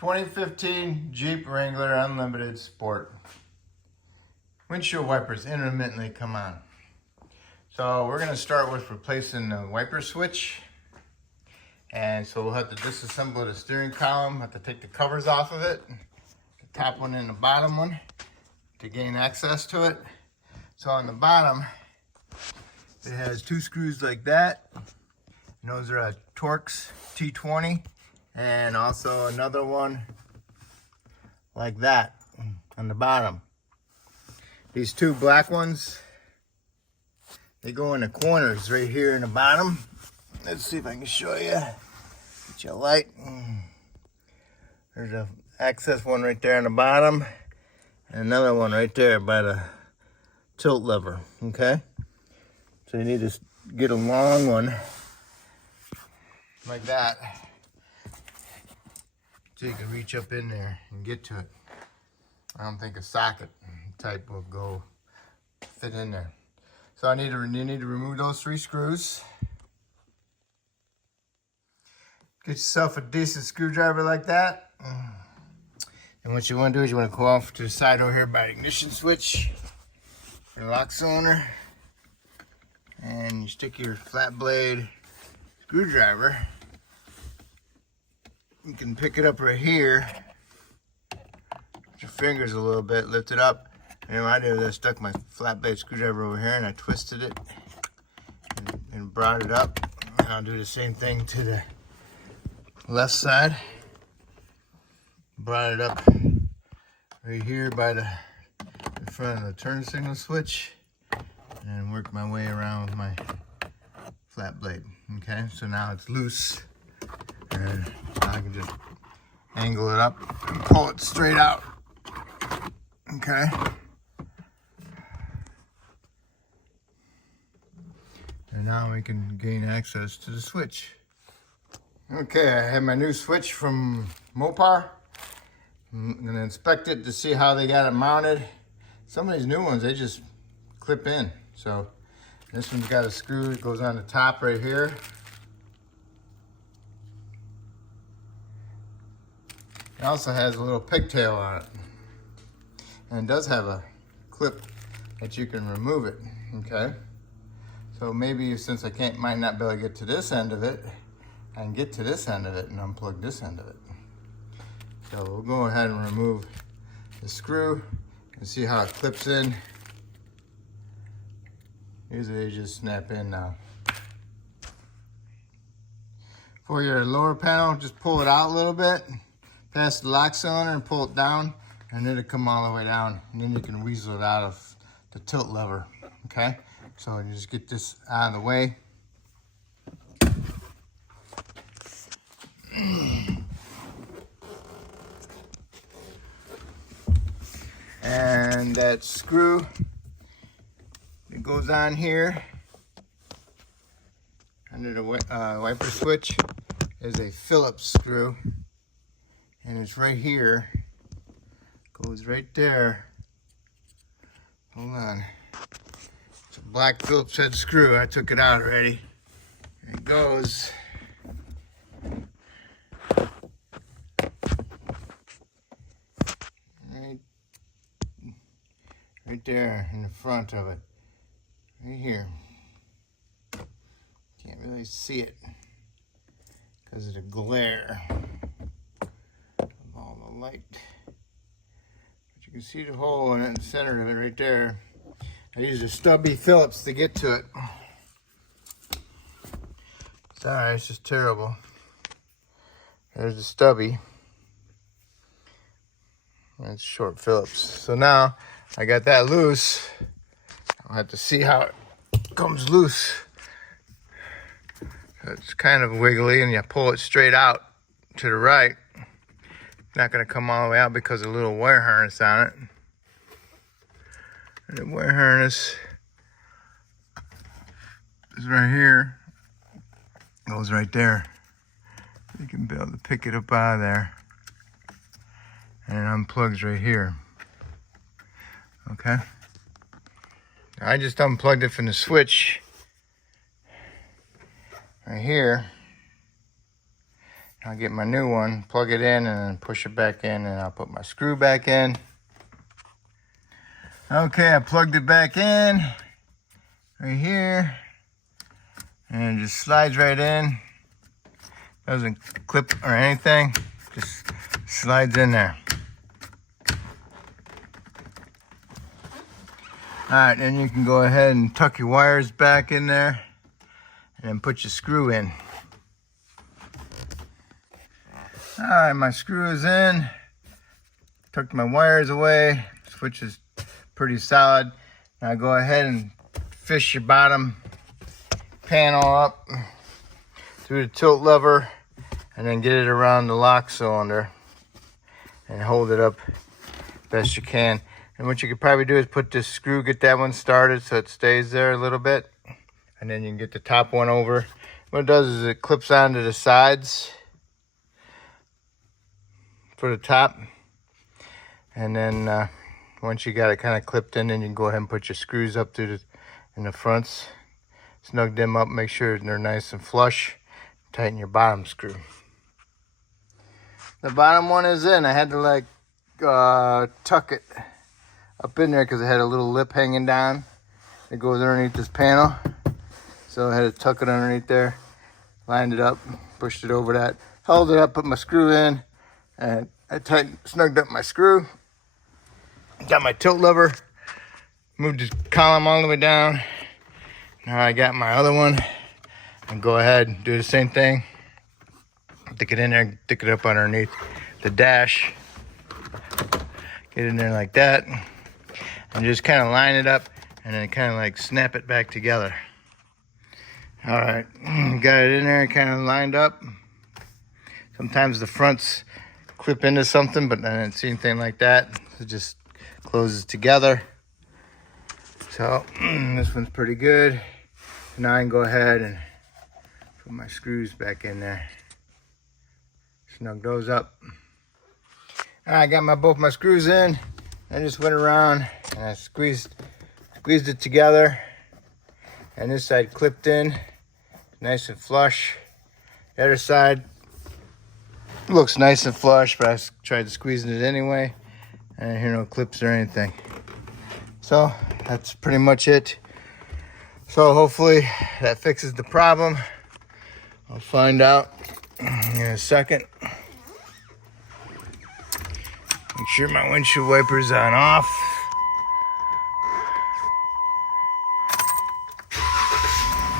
2015 Jeep Wrangler Unlimited Sport. Windshield wipers intermittently come on. So we're going to start with replacing the wiper switch. And so we'll have to disassemble the steering column, have to take the covers off of it, the top one and the bottom one, to gain access to it. So on the bottom, it has two screws like that. And those are a Torx T20. And also another one like that on the bottom. These two black ones, they go in the corners right here in the bottom. Let's see if I can show you. Get you a light. There's a access one right there on the bottom, and another one right there by the tilt lever. Okay, so you need to get a long one like that, so you can reach up in there and get to it. I don't think a socket type will go fit in there. So you need to remove those three screws. Get yourself a decent screwdriver like that. And what you want to do is you want to go off to the side over here by the ignition switch, your lock cylinder, and you stick your flat blade screwdriver. You can pick it up right here. Put your fingers a little bit, lift it up. And what I did was I stuck my flat blade screwdriver over here and I twisted it and brought it up. And I'll do the same thing to the left side. Brought it up right here by the front of the turn signal switch and worked my way around with my flat blade. Okay, so now it's loose and I can just angle it up and pull it straight out. Okay. And now we can gain access to the switch. Okay, I have my new switch from Mopar. I'm gonna inspect it to see how they got it mounted. Some of these new ones, they just clip in. So this one's got a screw that goes on the top right here. It also has a little pigtail on it. And it does have a clip that you can remove it, okay? So maybe since I might not be able to get to this end of it, I can get to this end of it and unplug this end of it. So we'll go ahead and remove the screw and see how it clips in. Usually they just snap in now. For your lower panel, just pull it out a little bit, past the lock cylinder and pull it down, and it'll come all the way down. And then you can weasel it out of the tilt lever, okay? So you just get this out of the way. And that screw that goes on here under the wiper switch is a Phillips screw, and it's right here. Goes right there. Hold on. It's a black Phillips head screw. I took it out already. There it goes. Right there in the front of it. Right here. Can't really see it because of the glare of all the light. But you can see the hole in it in the center of it right there. I used a stubby Phillips to get to it. Sorry, it's just terrible. There's the stubby. That's short Phillips. So now I got that loose. I'll have to see how it comes loose. It's kind of wiggly and you pull it straight out to the right. It's not going to come all the way out because of a little wire harness on it. And the wire harness is right here. Goes right there. You can be able to pick it up out of there. And it unplugs right here. Okay. I just unplugged it from the switch right here. I'll get my new one, plug it in, and then push it back in, and I'll put my screw back in. Okay, I plugged it back in right here, and it just slides right in. Doesn't clip or anything, just slides in there. All right, then you can go ahead and tuck your wires back in there and then put your screw in. All right, my screw is in. Tucked my wires away. Switch is pretty solid. Now go ahead and fish your bottom panel up through the tilt lever and then get it around the lock cylinder and hold it up best you can. And what you could probably do is put this screw, get that one started so it stays there a little bit. And then you can get the top one over. What it does is it clips onto the sides for the top. And then once you got it kind of clipped in, then you can go ahead and put your screws up through in the fronts. Snug them up, make sure they're nice and flush. Tighten your bottom screw. The bottom one is in. I had to like tuck it up in there because it had a little lip hanging down. It goes underneath this panel. So I had to tuck it underneath there. Lined it up, pushed it over that. Held it up, put my screw in. And I snugged up my screw. Got my tilt lever. Moved the column all the way down. Now I got my other one. And go ahead and do the same thing. Stick it in there, stick it up underneath the dash. Get in there like that. And just kind of line it up and then kind of like snap it back together. All right, got it in there, kind of lined up. Sometimes the fronts clip into something, but I didn't see anything like that. It just closes together. So this one's pretty good. Now I can go ahead and put my screws back in there. Snug those up. All right, I got both my screws in. I just went around and I squeezed it together. And this side clipped in, nice and flush. The other side looks nice and flush, but I tried squeezing it anyway. I didn't hear no clips or anything. So that's pretty much it. So hopefully that fixes the problem. I'll find out in a second. Make sure my windshield wiper's on off.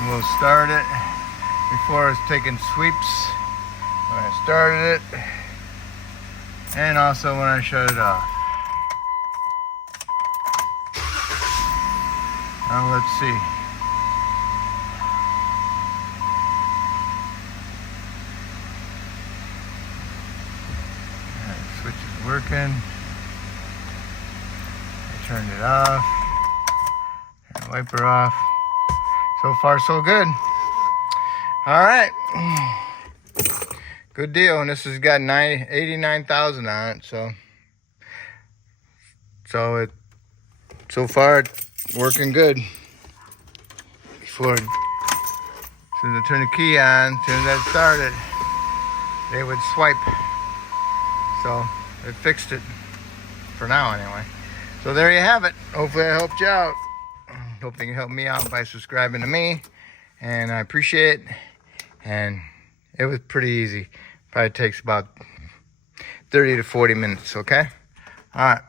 We'll start it before I was taking sweeps when I started it, and also when I shut it off. Now let's see. Switch is working. I turned it off. Turn the wiper off. So far, so good. All right. Good deal. And this has got 89,000 on it. So far, it's working good. As soon as I turn the key on, as soon as I started, they would swipe. So it fixed it for now anyway. So there you have it. Hopefully I helped you out. Hope you can help me out by subscribing to me. And I appreciate it. And it was pretty easy. Probably takes about 30 to 40 minutes, okay? All right.